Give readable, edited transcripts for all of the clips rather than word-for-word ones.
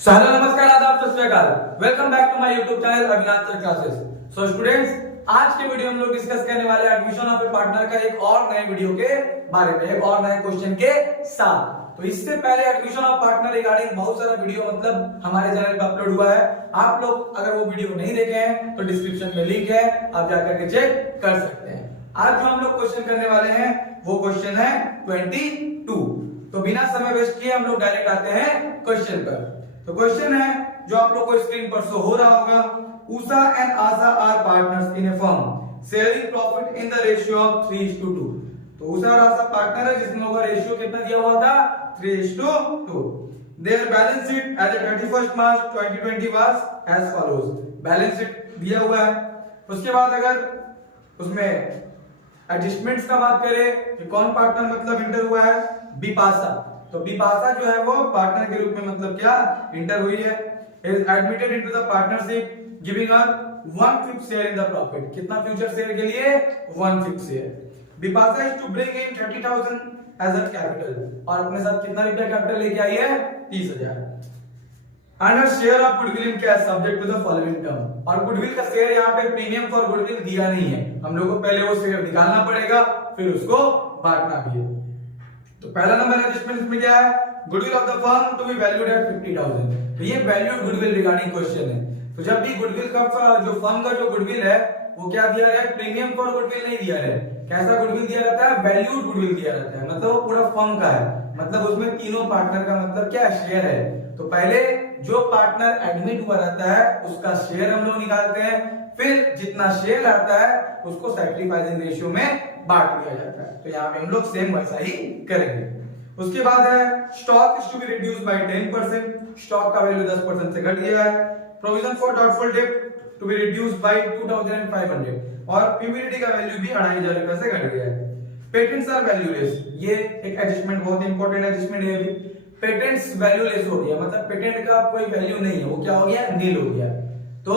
Hello नमस्कार आदाब सत श्री अकाल। Welcome back to my YouTube channel Avinash sir classes. So students, आज के वीडियो में हम लोग डिस्कस करने वाले हैं एडमिशन ऑफ ए पार्टनर का एक और नए वीडियो के बारे में, एक और नए क्वेश्चन के साथ। तो इससे पहले एडमिशन ऑफ पार्टनर रिगार्डिंग बहुत सारा वीडियो मतलब हमारे चैनल पे अपलोड हुआ है। आप लोग अगर वो वीडियो नहीं देखे हैं तो डिस्क्रिप्शन में लिंक है, आप जाकर के चेक कर सकते हैं। आज जो हम लोग क्वेश्चन करने वाले हैं वो क्वेश्चन है 22। तो बिना समय वेस्ट किए हम लोग डायरेक्ट आते हैं क्वेश्चन पर। तो क्वेश्चन है जो आप लोग को स्क्रीन पर शो हो रहा होगा, Usha and Asha are partners in a firm sharing profit in the ratio of 3:2। तो उषा और आशा पार्टनर है जिसमें होगा रेशियो कितना दिया हुआ था 3:2। Their balance sheet as a 31 March 2020 was as follows. Balance sheet दिया हुआ है। उसके बाद अगर उसमें एडजस्टमेंट्स का बात करें कि कौन पार्टनर मतलब इंटर हुआ है, बिपाशा। तो बिपाशा जो है वो पार्टनर के रूप में मतलब क्या इंटर हुई है। Is admitted into the partnership giving her 1/5 share in the profit. कितना फ्यूचर शेयर के लिए 1/5 share. Bipasha is to bring in 30,000 as a capital, और अपने साथ कितना रुपया कैपिटल लेके आई है 30,000। Under share of goodwill in cash subject to the following term. और गुडविल का शेयर यहाँ पे प्रीमियम फॉर गुडविल दिया नहीं है, हम लोग को पहले वो शेयर निकालना पड़ेगा फिर उसको बांटना भी है। तो पहला नंबर एडजस्टमेंट में क्या है, goodwill of the firm to be valued at 50,000। तो ये वैल्यूड गुडविल रिगार्डिंग क्वेश्चन है। तो जब भी गुडविल का जो फर्म का जो गुडविल है वो क्या दिया गया है, प्रीमियम फॉर गुडविल नहीं दिया है। कैसा गुडविल दिया रहता है, वैल्यूड गुडविल दिया रहता है, मतलब वो पूरा फर्म का है, मतलब उसमें तीनों पार्टनर का मतलब क्या शेयर है। तो पहले जो पार्टनर एडमिट हुआ रहता है उसका शेयर हम लोग निकालते हैं, फिर जितना शेयर आता है उसको सैक्रिफाइसिंग रेशियो में बांट दिया जाता है। तो यहाँ पे हम लोग सेम वैसा ही करेंगे। उसके बाद है stock is to be reduced by 10%। Stock का वैल्यू 10% से घट गया है। Provision for doubtful debt to be reduced by 2,500, और पीवीडी का वैल्यू भी 2,500 रुपए से घट गया है। Patents are valueless. ये एक एडजस्टमेंट बहुत इंपॉर्टेंट एडजस्टमेंट है। अभी पेटेंट्स वैल्यूलेस हो गया, मतलब पेटेंट का कोई वैल्यू नहीं है, वो क्या हो गया, नील हो गया। तो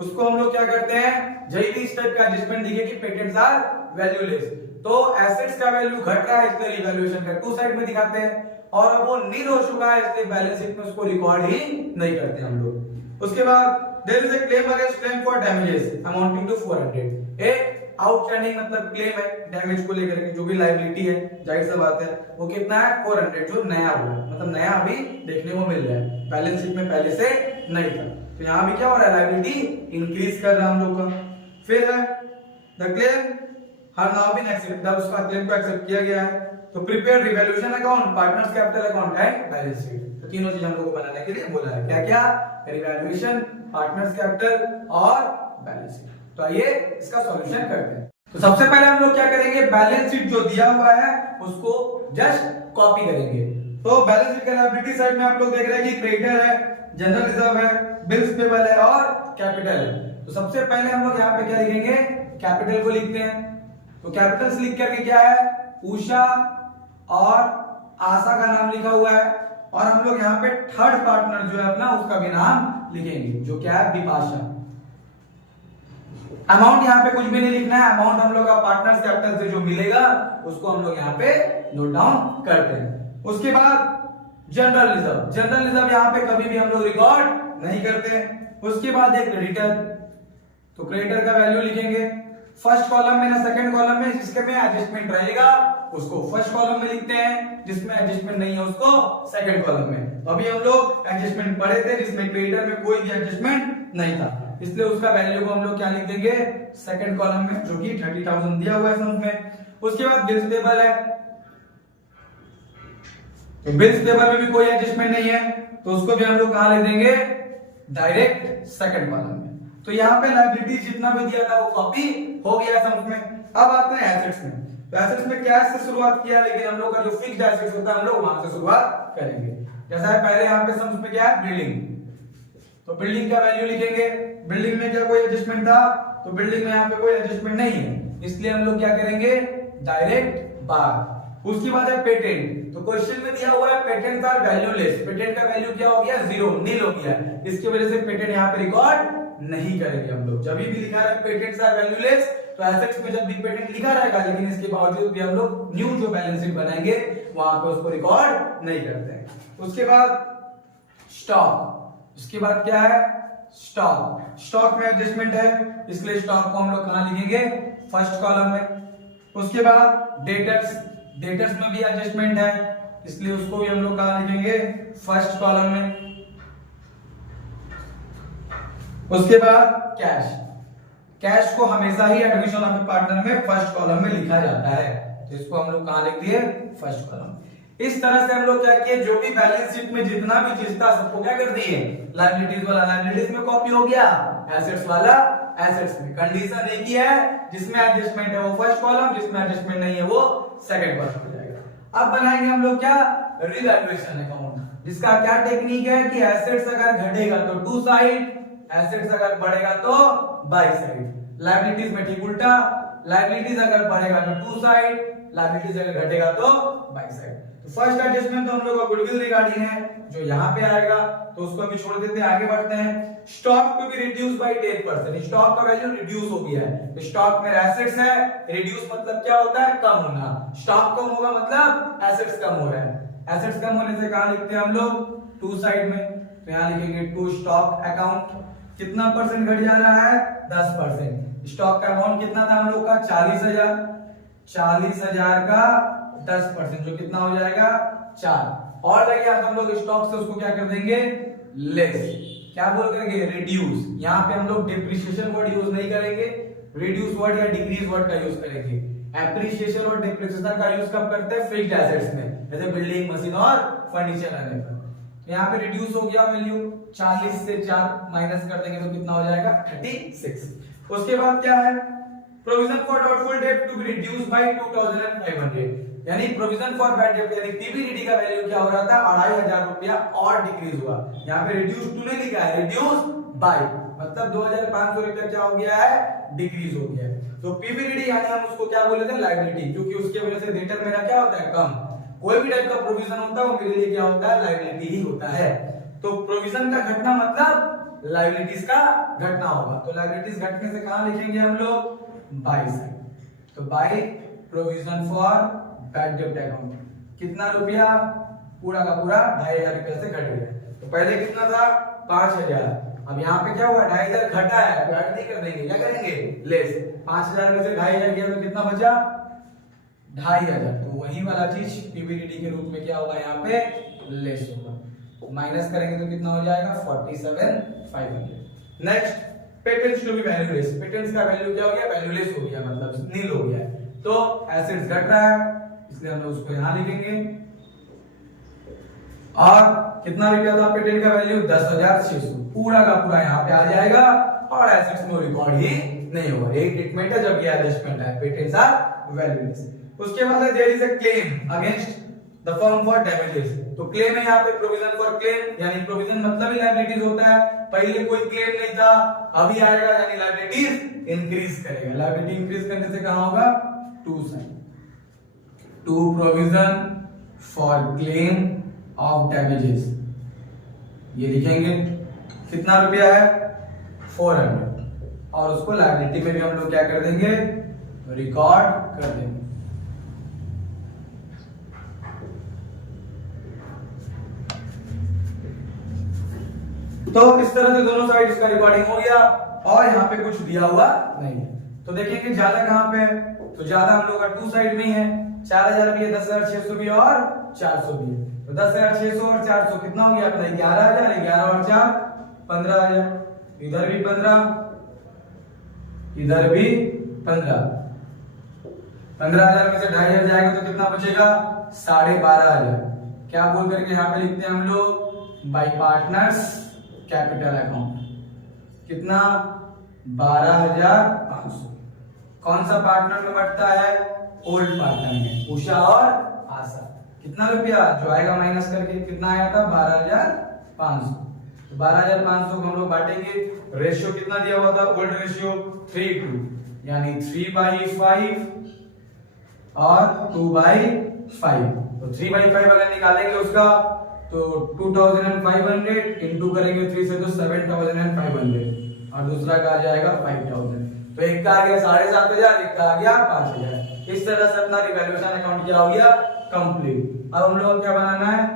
उसको हम लोग क्या करते हैं, जब भी इस टाइप का एडजस्टमेंट दिखे कि पेटेंट्स आर वैल्यूलेस, तो एसेट्स का वैल्यू घट रहा है इसलिए रिवैल्यूएशन का टू साइड में दिखाते हैं, और अब वो नील हो चुका है इसलिए बैलेंस शीट में उसको रिकॉर्ड ही नहीं करते हम लोग। उसके बाद there is a claim against claim for damages amounting to 400। एक आउटस्टैंडिंग मतलब क्लेम है डैमेज को लेकर के, जो भी लायबिलिटी है, जाहिर सा बात है, वो कितना है 400, जो नया हुआ है, मतलब नया अभी देखने को मिल रहा है, बैलेंस शीट में पहले से नहीं था। तो यहाँ भी क्या हो रहा है, लायबिलिटी इंक्रीज कर रहा है हम लोग का। फिर है the claim her now been accepted, उसका क्लेम को एक्सेप्ट किया गया है। तो prepare revaluation account, partners capital account and balance sheet, तो तीनों चीज हम लोग को बनाने के लिए बोला है। क्या क्या, रिवैल्यूएशन, पार्टनर्स कैपिटल और बैलेंस शीट। तो आइए इसका सॉल्यूशन करते हैं। तो सबसे पहले हम लोग क्या करेंगे, बैलेंस शीट जो दिया हुआ है उसको जस्ट कॉपी करेंगे। तो बैलेंस शीट का लायबिलिटी साइड में आप लोग देख रहे हैं कि क्रेडिटर है, जनरल रिजर्व है, बिल्स पेबल है और कैपिटल है। तो सबसे पहले हम लोग यहाँ पे क्या लिखेंगे, कैपिटल को लिखते हैं। तो कैपिटल्स लिख करके क्या है, उषा और आशा का नाम लिखा हुआ है, और हम लोग यहाँ पे थर्ड पार्टनर जो है अपना उसका भी नाम लिखेंगे, जो क्या है बिपाशा। अमाउंट यहाँ पे कुछ भी नहीं लिखना है, अमाउंट हम लोग का पार्टनर्स कैपिटल से जो मिलेगा उसको हम लोग यहाँ पे नोट डाउन करते हैं। उसके बाद जनरल रिजर्व, जनरल रिजर्व यहाँ पे कभी भी हम लोग रिकॉर्ड नहीं करते हैं। उसके बाद एक क्रेडिटर, तो क्रेडिटर का वैल्यू लिखेंगे फर्स्ट कॉलम में ना सेकंड कॉलम में, जिसके में एडजस्टमेंट रहेगा उसको फर्स्ट कॉलम में लिखते हैं, जिसमें एडजस्टमेंट नहीं है उसको सेकंड कॉलम में। तो अभी हम लोग एडजस्टमेंट पढ़े थे जिसमें क्रेडिटर में कोई भी एडजस्टमेंट नहीं था, इसलिए उसका वैल्यू को हम लोग क्या लिख देंगे, सेकंड कॉलम में, जो कि 30,000 दिया हुआ है समझ में। उसके बाद बिल्स पेबल है, तो बिल्स पेबल में भी कोई एडजस्टमेंट नहीं है, तो उसको भी हम लोग कहां लिख देंगे, डायरेक्ट सेकंड कॉलम में। तो यहाँ पे लायबिलिटी जितना भी दिया था वो कॉपी हो गया समझ में। अब आते हैं एसेट्स में। तो एसेट्स में कैश से शुरुआत किया, लेकिन हम लोग का जो फिक्स्ड एसेट्स होता है हम लोग वहां से शुरुआत करेंगे। जैसा है पहले यहाँ पे समझ में क्या है, बिल्डिंग, तो बिल्डिंग का वैल्यू लिखेंगे। बिल्डिंग में क्या कोई एडजस्टमेंट था, तो बिल्डिंग में यहाँ पे कोई एडजस्टमेंट नहीं है, इसलिए हम लोग क्या करेंगे, डायरेक्ट बार। उसके बाद है पेटेंट, तो क्वेश्चन में दिया हुआ है पेटेंट आर वैल्यूलेस, पेटेंट का वैल्यू क्या हो गया, 0, नील हो गया, इसकी वजह से पेटेंट यहाँ पे रिकॉर्ड नहीं करेंगे हम लोग। जब भी लिखा है पेटेंट्स आर वैल्यूलेस, तो एसेट्स में जब भी पेटेंट लिखा रहेगा, लेकिन इसके बावजूद भी हम लोग न्यू जो बैलेंस शीट बनाएंगे वहां पे उसको रिकॉर्ड नहीं करते हैं। उसके बाद स्टॉक, उसके बाद क्या है, स्टॉक। स्टॉक में एडजस्टमेंट है, इसलिए स्टॉक को हम लोग कहां लिखेंगे, फर्स्ट कॉलम में। उसके बाद डेटर्स, डेटर्स में भी एडजस्टमेंट है, इसलिए उसको भी हम लोग कहां लिखेंगे, फर्स्ट कॉलम में। उसके बाद कैश, कैश को हमेशा ही एडमिशन ऑफ ए पार्टनर में फर्स्ट कॉलम में लिखा जाता है, तो इसको हम लोग कहां लिख दिए, फर्स्ट कॉलम। इस तरह से हम लोग क्या किए, जो भी बैलेंस शीट में जितना भी चीज था सबको क्या कर दिए, लायबिलिटीज वाला लायबिलिटीज में कॉपी हो गया, एसेट्स वाला एसेट्स में। कंडीशन एक ही है, जिसमें एडजस्टमेंट है वो फर्स्ट कॉलम, जिसमें एडजस्टमेंट नहीं है वो सेकंड कॉलम हो जाएगा। अब बनाएंगे हम लोग क्या, रिवैल्यूएशन अकाउंट, जिसका क्या टेक्निक है कि एसेट्स अगर घटेगा तो टू साइड, एसेट्स अगर बढ़ेगा तो बाई साइड। लायबिलिटीज में ठीक उल्टा, लायबिलिटीज अगर बढ़ेगा तो टू साइड, लायबिलिटीज अगर घटेगा तो बाई साइड। तो फर्स्ट एडजस्टमेंट तो हम लोग का गुडविल रिगार्डिंग है, जो यहाँ पे आएगा तो उसको अभी छोड़ देते हैं, आगे बढ़ते हैं। Stock to be reduce by 10%, stock का वैल्यू रिड्यूस हो गया है। तो स्टॉक में एसेट्स है, रिड्यूस मतलब क्या होता है, कम होना। स्टॉक कम होगा मतलब एसेट्स कम हो रहा है। एसेट्स कम होने से कहां लिखते हैं हम लोग, टू साइड में, तो यहां लिखेंगे टू स्टॉक अकाउंट। कितना परसेंट घट जा रहा है, 10%। स्टॉक का अमाउंट कितना था हम लोग का, 40,000, 40,000 का 10%, जो कितना हो जाएगा, 4। और लगे हम लोग स्टॉक से उसको क्या कर देंगे, लेस। क्या बोल करेंगे, रिड्यूस। यहाँ पे हम लोग डिप्रिसिएशन वर्ड यूज नहीं करेंगे, रिड्यूस वर्ड या डिक्रीज वर्ड का यूज करेंगे। एप्रिसिएशन और डिप्रिसिएशन का यूज कब करते हैं, फिक्स्ड एसेट्स में, जैसे बिल्डिंग, मशीन और फर्नीचर आने पर। यहाँ पे रिड्यूस हो गया वैल्यू, 40 से 4 माइनस कर देंगे तो कितना हो जाएगा, 36। उसके बाद क्या है, provision for doubtful debt to be reduce by 2500, यानी प्रोविजन फॉर बैड डेट यानी पीबीडीटी का वैल्यू क्या हो रहा था, 2500 रुपया और डिक्रीज हुआ। यहाँ पे रिड्यूस टू नहीं लिखा है, रिड्यूस बाय, मतलब 2500 रुपया क्या हो गया है, डिक्रीज हो गया है। तो पीबीडीटी यानी हम उसको क्या बोले थे, लायबिलिटी, क्योंकि उसके वजह से डेटर मेरा क्या होता है, कम। कोई भी टाइप का प्रोविजन होता है वो मेरे लिए क्या होता है, लायबिलिटी ही होता है। तो प्रोविजन का घटना मतलब लायबिलिटीज का घटना होगा। तो लायबिलिटीज घटने से कहां लिखेंगे हम लोग, बाय साइड। तो by provision for bad debt account, कितना रुपया, पूरा का पूरा 2500 रुपया से घट गया। तो पहले कितना था, 5000, अब यहाँ पे क्या हुआ, 2500 घटा है, तो ऐड नहीं कर देंगे, क्या करेंगे, लेस। 5000 में से 2500 गया तो कितना बचा, 2500। तो वही वाला चीज पीबीडीटी के रूप में क्या होगा, यहाँ पे लेस होगा। माइनस करेंगे तो कितना हो जाएगा, 47,500। Next, patents to be valueless, patents का वैल्यू क्या हो गया, वैल्यूलेस हो गया, मतलब नील हो गया। तो एसेट्स घट रहा है, इसलिए हम उसको यहां लिखेंगे। और कितना रुपया था पेटेंट का वैल्यू, 10,600, पूरा का पूरा यहाँ पे आ जाएगा, और एसेट्स में रिकॉर्ड ही नहीं होगा। यही ट्रीटमेंट है जब ये एडजस्टमेंट है, पेटेंट्स आर वैल्यूलेस। उसके बाद है there is a claim against the firm for damages. तो क्लेम है यहाँ पे प्रोविजन फॉर क्लेम, यानी प्रोविजन मतलब ही लायबिलिटीज होता है। पहले कोई क्लेम नहीं था, अभी आएगा, यानी लायबिलिटीज इंक्रीज करेगा। लायबिलिटी इंक्रीज करने से कहां होगा, to side, to provision for claim of damages, ये लिखेंगे। कितना रुपया है, 400, और उसको लायबिलिटी में भी हम लोग क्या कर देंगे, रिकॉर्ड कर देंगे। तो इस तरह से दोनों साइड इसका रिकॉर्डिंग हो गया, और यहाँ पे कुछ दिया हुआ नहीं है। तो देखेंगे ज्यादा कहां पे है, तो ज्यादा हम लोग का टू साइड में ही है। 4000 भी है, 10,600 भी और 400 भी है। तो 10,600 और 400 कितना हो गया अपना, 11,000, 11 और 4 15,000। इधर भी 15, इधर भी 15। 15,000 में से 2,500 जाएगा तो कितना बचेगा, 12,500। क्या बोल करके यहाँ पे लिखते हैं हम लोग, बाय पार्टनर्स कैपिटल अकाउंट। कितना, 12,500। कौन सा पार्टनर में बढ़ता है, ओल्ड पार्टनर में, उषा और आशा। कितना रुपया जो आएगा माइनस करके, कितना आया था, 12,500। तो 12,500 को हम लोग बांटेंगे। रेशियो कितना दिया हुआ था, ओल्ड रेशियो 3:2, यानी 3/5 और 2/5। तो 3/5 अगर निकालेंगे उसका तो 2,500 इंटू करेंगे 3 से तो 7,500, और दूसरा का आ जाएगा 5,000। तो एक का आ गया 7,500, एक का आ गया 5,000। इस तरह से अपना रिवैल्यूएशन अकाउंट क्या हो गया, कंप्लीट। अब हम लोग क्या बनाना है,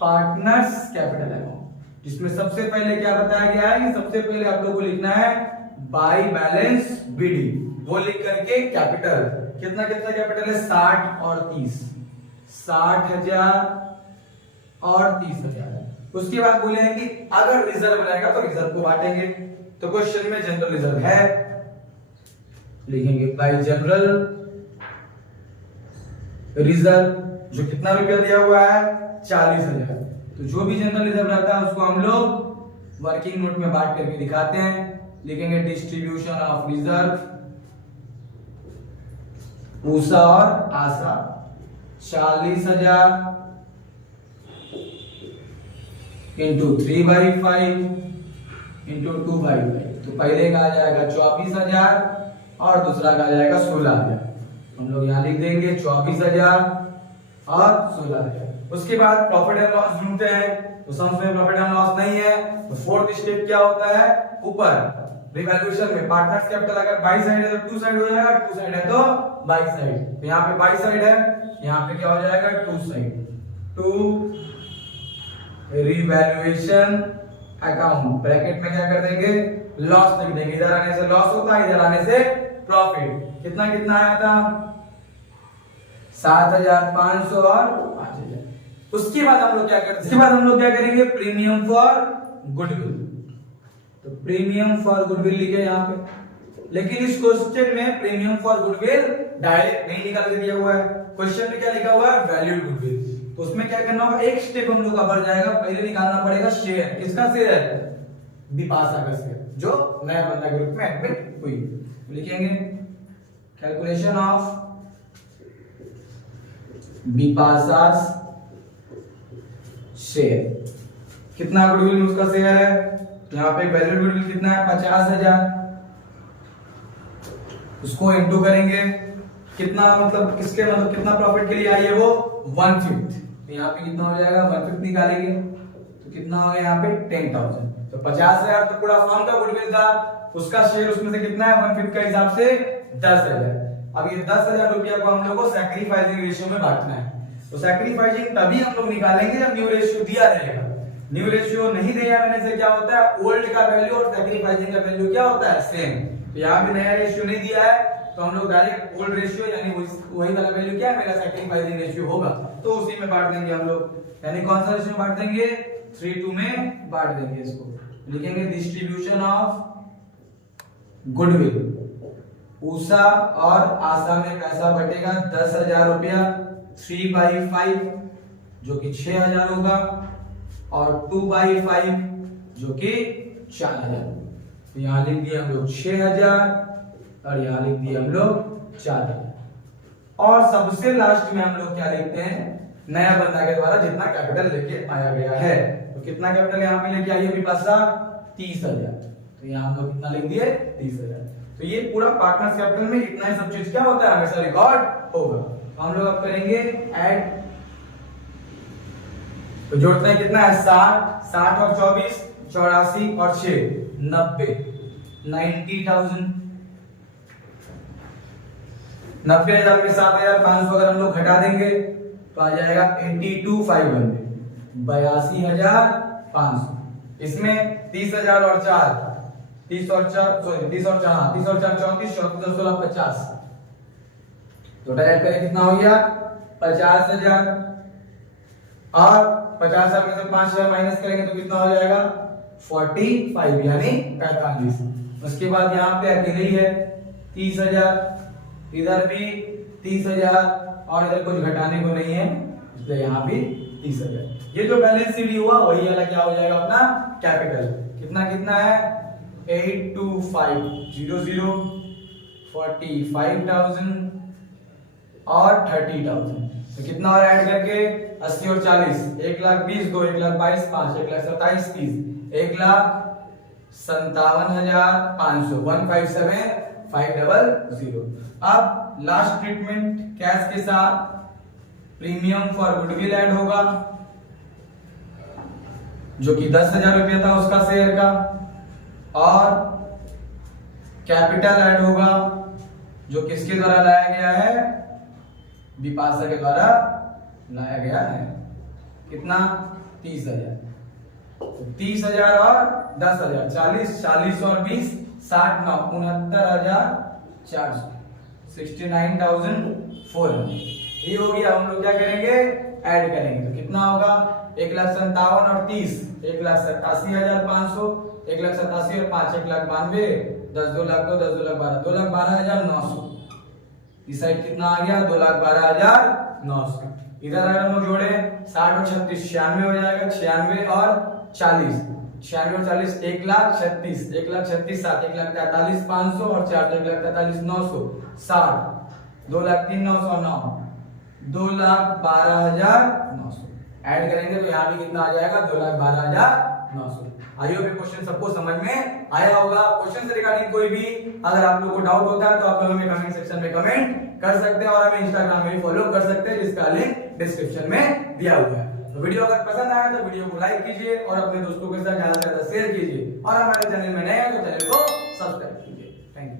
पार्टनर्स कैपिटल अकाउंट। जिसमें सबसे पहले क्या बताया गया है कि सबसे पहले आप लोग को लिखना है बाई बैलेंस बीडी, वो लिख करके कैपिटल कितना कितना कैपिटल है 60 और 30, 60,000 और 30,000। उसके बाद बोले कि अगर रिजर्व रहेगा तो रिजर्व को बांटेंगे, तो क्वेश्चन में जनरल रिजर्व है, लिखेंगे बाई जनरल रिजर्व जो कितना रुपया दिया हुआ है 40,000। तो जो भी जनरल रिजर्व रहता है उसको हम लोग वर्किंग नोट में बांट करके दिखाते हैं, लिखेंगे डिस्ट्रीब्यूशन ऑफ रिजर्व ऊषा और आशा 40,000 इंटू 3/5 इंटू 2/5। तो पहले का आ जाएगा 24,000 और दूसरा का आ जाएगा 16,000। हम लोग यहाँ लिख देंगे 24,000 और 16,000। उसके बाद प्रॉफिट एंड लॉस ढूंढते हैं, तो सम्स में प्रॉफिट एंड लॉस नहीं है, तो फोर्थ स्टेप क्या होता है, ऊपर रिवैल्यूएशन में पार्टनर्स कैपिटल अगर बाई साइड है तो टू साइड हो जाएगा, टू साइड है तो बाई साइड। तो यहाँ पे बाई साइड है, यहाँ पे क्या हो जाएगा to side, to revaluation account bracket में क्या कर देंगे लॉस लिख देंगे, इधर आने से लॉस होता है, इधर आने से प्रॉफिट। कितना कितना आया था 7,500 और 5,000। उसके बाद हम लोग क्या करते हैं, उसके बाद हम लोग क्या करेंगे प्रीमियम फॉर गुडविल। तो प्रीमियम फॉर गुडविल लिखे यहाँ पे, लेकिन इस क्वेश्चन में प्रीमियम फॉर गुडविल डायरेक्ट नहीं निकाल के दिया हुआ है, क्वेश्चन में क्या लिखा हुआ है वैल्यूड गुडविल। तो उसमें क्या करना होगा, एक स्टेप हम लोग का बढ़ जाएगा, पहले निकालना पड़ेगा शेयर, किसका शेयर विपाशा का शेयर जो नया बंदा के रूप में एडमिट हुई। लिखेंगे कैलकुलेशन ऑफ विपाशा शेयर, कितना गुडविल में उसका शेयर है, यहाँ पे वैल्यूड गुडविल कितना है 50,000, उसको इनटू करेंगे कितना मतलब किसके मतलब कितना प्रॉफिट के लिए आई है वो 1/5। तो यहाँ पे कितना हो जाएगा 1/5 निकालेंगे तो कितना हो गया यहाँ पे 10,000। तो 50,000 तो पूरा फर्म का गुडविल था, उसका शेयर उसमें से कितना है 1/5 का हिसाब से 10,000। अब ये 10,000 रुपया को हम लोग को सैक्रिफाइसिंग रेशियो में बांटना है। तो सैक्रिफाइसिंग तभी हम लोग निकालेंगे जब न्यू रेशियो दिया रहेगा। न्यू रेशियो नहीं दिया रहने से क्या होता है ओल्ड का वैल्यू और सैक्रिफाइसिंग का वैल्यू क्या होता है सेम। तो यहाँ भी नया रेशियो नहीं दिया है तो हम लोग डायरेक्ट ओल्ड रेशियो यानी वही वाला वैल्यू क्या है मेरा सैक्रिफाइसिंग रेशियो होगा, तो उसी में बांट देंगे हम लोग। यानी कौन सा रेशियो बांट देंगे 3:2 में बांट देंगे इसको। लिखेंगे डिस्ट्रीब्यूशन ऑफ गुडविल, उषा और आशा में पैसा बटेगा 10,000 रुपया 3/5 जो कि 6,000 होगा और 2/5 जो कि 4,000। तो यहाँ लिख दिए हम लोग 6,000 और यहाँ लिख दिए हम लोग 4,000। और सबसे लास्ट में हम लोग क्या लिखते हैं नया बंदा के द्वारा जितना कैपिटल लेके आया गया है। तो कितना कैपिटल यहाँ पे लेके आई है विपाशा 30,000। तो यहाँ हम लोग कितना लिख दिए 30,000। तो ये पूरा पार्टनर्स कैपिटल में इतना ही सब चीज क्या होता है हमेशा रिकॉर्ड होगा। तो हम लोग अब करेंगे ऐड, तो जोड़ते हैं कितना है 60 और 24 84 और 6 90 90,000। 90,000 में 7,500 अगर हम लोग घटा देंगे तो आ जाएगा 82,500 82,500। इसमें 30,000 और 4 30 और 4 सॉरी 30 और 4 30 और 4 34 34 और 16 50। टोटल ऐड करें कितना हो गया 50,000 और 50,000 में से 5,000 माइनस करेंगे तो कितना हो जाएगा 45 यानी 45। उसके बाद यहाँ पे अकेले ही है 30,000, इधर भी 30,000 और इधर कुछ घटाने को नहीं है इसलिए यहाँ भी 30,000। ये जो बैलेंस शीट हुआ वही वाला क्या हो जाएगा अपना कैपिटल। कितना कितना है 82500 45,000 और 30,000। तो कितना और ऐड करके 80 और 40 1,20,000 2 1,22,000 5 1,27,000 30 1,57,500 157,500। अब लास्ट ट्रीटमेंट कैश के साथ प्रीमियम फॉर गुडविल ऐड होगा जो कि 10,000 रुपया था उसका शेयर का, और कैपिटल ऐड होगा जो किसके द्वारा लाया गया है विपाशा के द्वारा लाया गया है। कितना 30,000। तो 30,000 और 10,000, 40, 40 और 20, 60, 9, 69,400, 69,400। ये हो गया। हम लोग क्या करेंगे, ऐड करेंगे तो कितना होगा, 1,57,000 और 30, 1,87,500, 1,87,000 और 5, 1,92,000, 10, 2 लाख 2, 10, 2 लाख 12, 2,12,900। इस साइड कितना आ गया, 2,12,900। इधर अगर हम लोग जोड़े 60 और 36, 96 हो जाएगा, 96 और 40, 96 और 40, 1,36,000, 1,36,000, 7, 1,43,500 और 4, 1,43,900, 60, 2,03,909, 2,12,900। ऐड करेंगे तो यहाँ भी कितना आ जाएगा, 2,12,900। आई होप ये क्वेश्चन सबको समझ में आया होगा। क्वेश्चन से रिगार्डिंग कोई भी अगर आप लोगों को डाउट होता है तो आप लोग हमें कमेंट सेक्शन में कमेंट कर सकते हैं और हमें इंस्टाग्राम में फॉलो कर सकते हैं, जिसका लिंक डिस्क्रिप्शन में दिया हुआ है। तो वीडियो अगर पसंद आया तो वीडियो को लाइक कीजिए और अपने दोस्तों के साथ ज्यादा से ज्यादा शेयर कीजिए और हमारे चैनल में नए हैं तो चैनल को सब्सक्राइब कीजिए। Thank you.